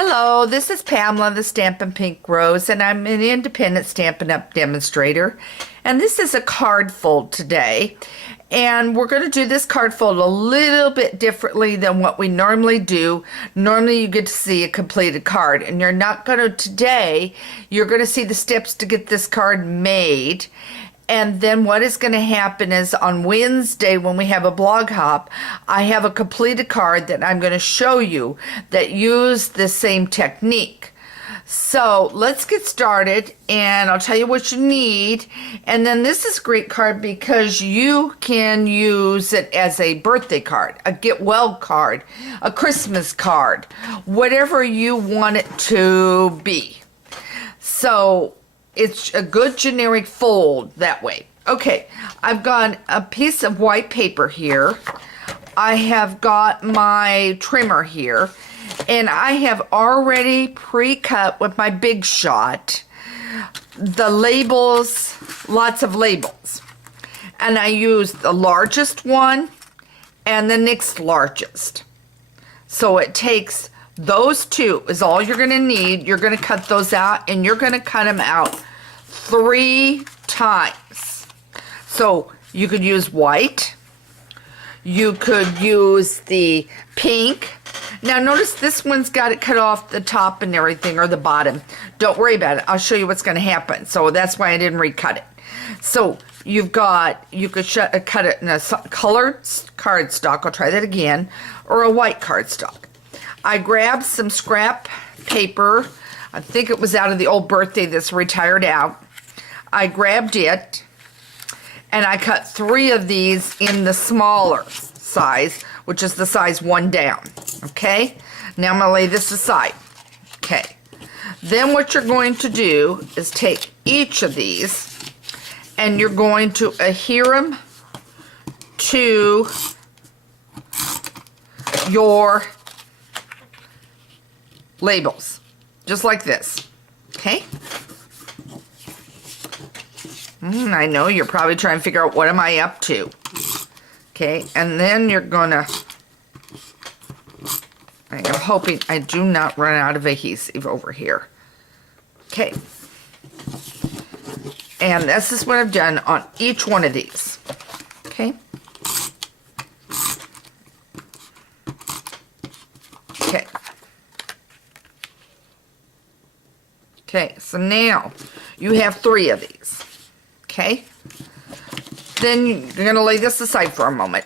Hello, this is Pamela, the Stampin' Pink Rose, and I'm an independent Stampin' Up! Demonstrator. And this is a card fold today. And we're going to do this card fold a little bit differently than what we normally do. Normally you get to see a completed card, and you're not going to today. You're going to see the steps to get this card made. And then what is going to happen is on Wednesday when we have a blog hop, I have a completed card that I'm going to show you that use the same technique. So let's get started, and I'll tell you what you need. And then this is a great card because you can use it as a birthday card, a get well card, a Christmas card, whatever you want it to be. So it's a good generic fold that way. Okay, I've got a piece of white paper here. I have got my trimmer here, and I have already pre-cut with my Big Shot the labels, lots of labels. And I used the largest one and the next largest. So it takes those two is all you're going to need. You're going to cut those out, and you're going to cut them out 3 times. So you could use white. You could use the pink. Now notice this one's got it cut off the top and everything, or the bottom. Don't worry about it. I'll show you what's going to happen. So that's why I didn't recut it. So you've got, you could cut it in a colored cardstock. I'll try that again. Or a white cardstock. I grabbed some scrap paper. I think it was out of the old birthday that's retired out. I grabbed it, and I cut 3 of these in the smaller size, which is the size 1 down. Okay? Now I'm going to lay this aside. Okay. Then what you're going to do is take each of these, and you're going to adhere them to your labels, just like this. Okay? I know you're probably trying to figure out what am I up to. Okay, and then you're gonna, I'm hoping I do not run out of adhesive over here. Okay, and this is what I've done on each one of these. Okay. Okay. Okay, so now you have 3 of these. Okay, then you're going to lay this aside for a moment.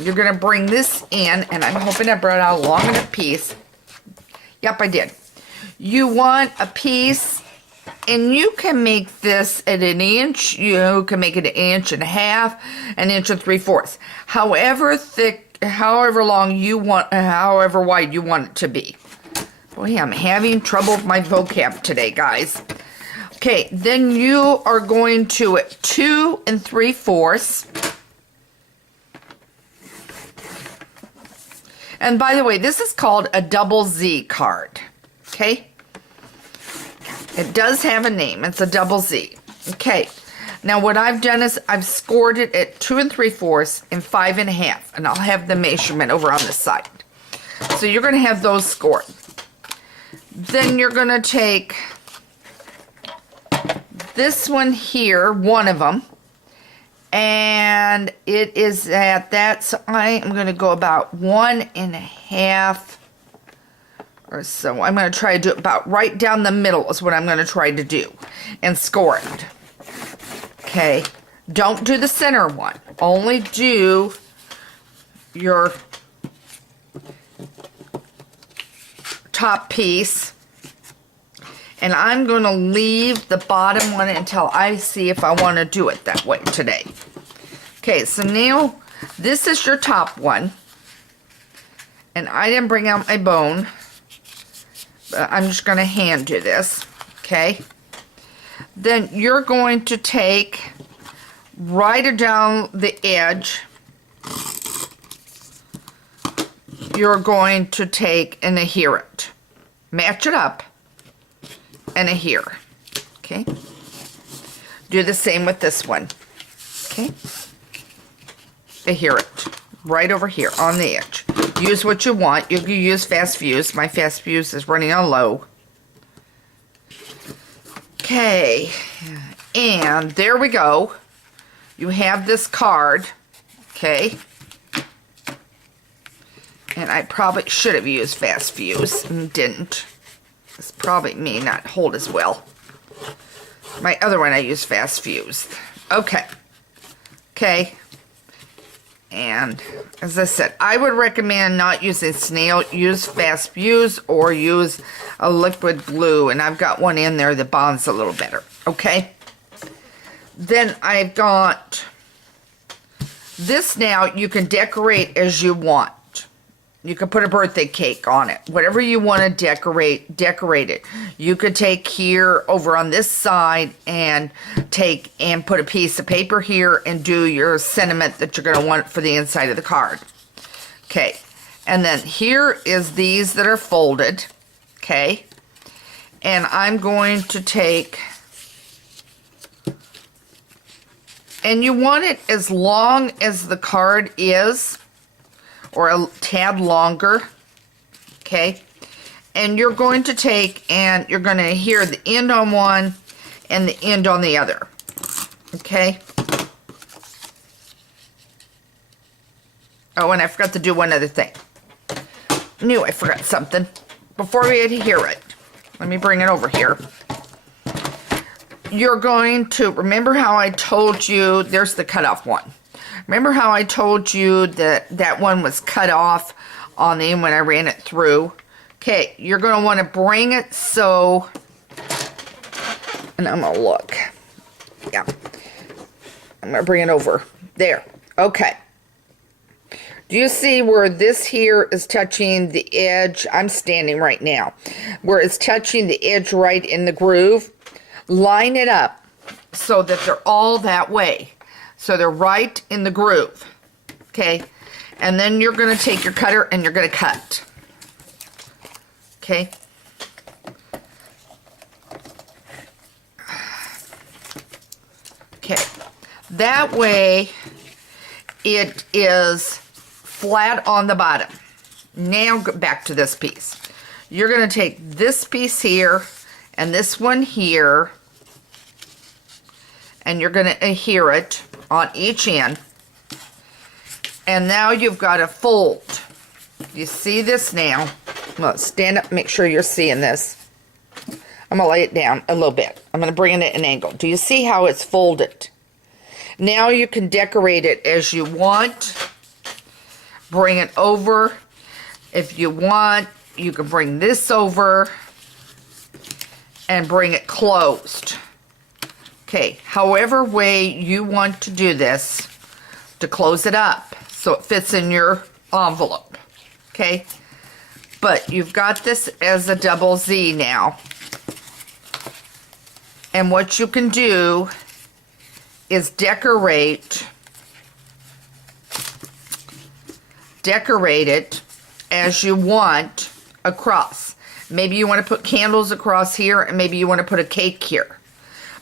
You're going to bring this in, and I'm hoping I brought out a long enough piece. Yep, I did. You want a piece, and you can make this at 1 inch. You can make it 1.5 inches, 1 3/4 inches. However thick, however long you want, however wide you want it to be. Boy, I'm having trouble with my vocab today, guys. Okay, then you are going to at 2 3/4. And by the way, this is called a double Z card. Okay? It does have a name. It's a double Z. Okay. Now what I've done is I've scored it at 2 3/4 and 5 1/2. And I'll have the measurement over on this side. So you're going to have those scored. Then you're going to take this one here, one of them, and it is at that, so I am going to go about 1 1/2 or so. I'm going to try to do it about right down the middle is what I'm going to try to do, and score it. Okay, don't do the center one, only do your top piece. And I'm going to leave the bottom one until I see if I want to do it that way today. Okay, so now this is your top one. And I didn't bring out my bone, but I'm just going to hand do this. Okay. Then you're going to take right down the edge. You're going to take and adhere it. Match it up. And adhere. Okay. Do the same with this one. Okay. Adhere it right over here on the edge. use what you want. You can use fast fuse. My fast fuse is running on low. Okay, and there we go. You have this card, okay? And I probably should have used fast fuse and didn't. It's probably me not hold as well. My other one I used fast fuse. Okay. Okay. And as I said, I would recommend not using snail. Use fast fuse or use a liquid glue. And I've got one in there that bonds a little better. Okay. Then I've got this now. You can decorate as you want. You can put a birthday cake on it. Whatever you want to decorate, decorate it. You could take here over on this side and put a piece of paper here and do your sentiment that you're going to want for the inside of the card. Okay. And then here is these that are folded. Okay. And I'm going to take, and you want it as long as the card is, or a tad longer, okay? And you're going to take, and you're going to adhere the end on one and the end on the other, okay? Oh, and I forgot to do one other thing. Knew I forgot something. Before we adhere it, let me bring it over here. You're going to, remember how I told you, there's the cutoff one. Remember how I told you that that one was cut off on the end when I ran it through? Okay, you're going to want to bring it so, and I'm going to look. Yeah. I'm going to bring it over. There. Okay. Do you see where this here is touching the edge? I'm standing right now. Where it's touching the edge right in the groove. Line it up so that they're all that way. So they're right in the groove, okay? And then you're going to take your cutter and you're going to cut, okay? Okay, that way it is flat on the bottom. Now go back to this piece. You're going to take this piece here and this one here, and you're going to adhere it on each end, and now you've got to fold. You see this now? Well, stand up, make sure you're seeing this. I'm going to lay it down a little bit. I'm going to bring it at an angle. Do you see how it's folded? Now you can decorate it as you want. Bring it over. If you want, you can bring this over and bring it closed. Okay, however way you want to do this to close it up so it fits in your envelope, okay? But you've got this as a double Z now. And what you can do is decorate it as you want across. Maybe you want to put candles across here, and maybe you want to put a cake here.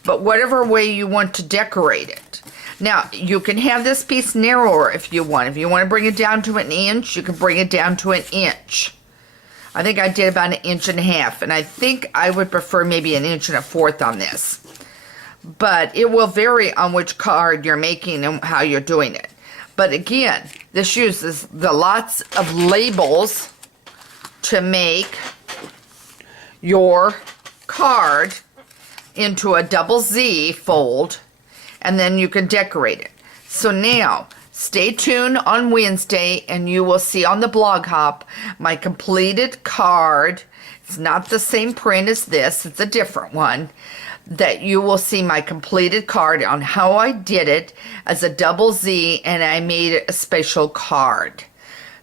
But whatever way you want to decorate it. Now, you can have this piece narrower if you want. If you want to bring it down to an inch, you can bring it down to an inch. I think I did about 1.5 inches, and I think I would prefer maybe 1 1/4 inches on this. But it will vary on which card you're making and how you're doing it. But again, this uses the lots of labels to make your card into a double Z fold, and then you can decorate it. So now, stay tuned on Wednesday, and you will see on the blog hop my completed card. It's not the same print as this, it's a different one. That you will see my completed card on how I did it as a double Z, and I made it a special card.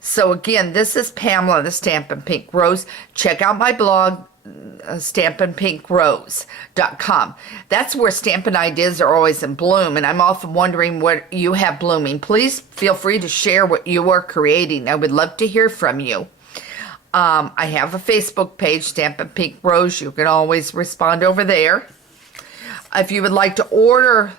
So again, this is Pamela, the Stampin' Pink Rose. Check out my blog, stampinpinkrose.com. That's where Stampin' ideas are always in bloom, and I'm often wondering what you have blooming. Please feel free to share what you are creating. I would love to hear from you. I have a Facebook page, Stampin' Pink Rose. You can always respond over there. If you would like to order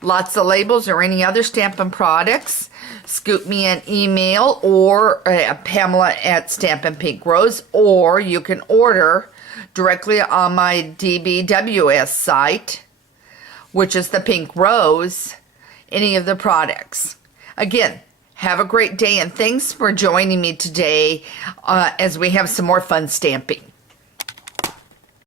lots of labels or any other Stampin' products, scoop me an email or Pamela at Stampin' Pink Rose, or you can order directly on my DBWS site, which is the Pink Rose, any of the products. Again, have a great day, and thanks for joining me today as we have some more fun stamping.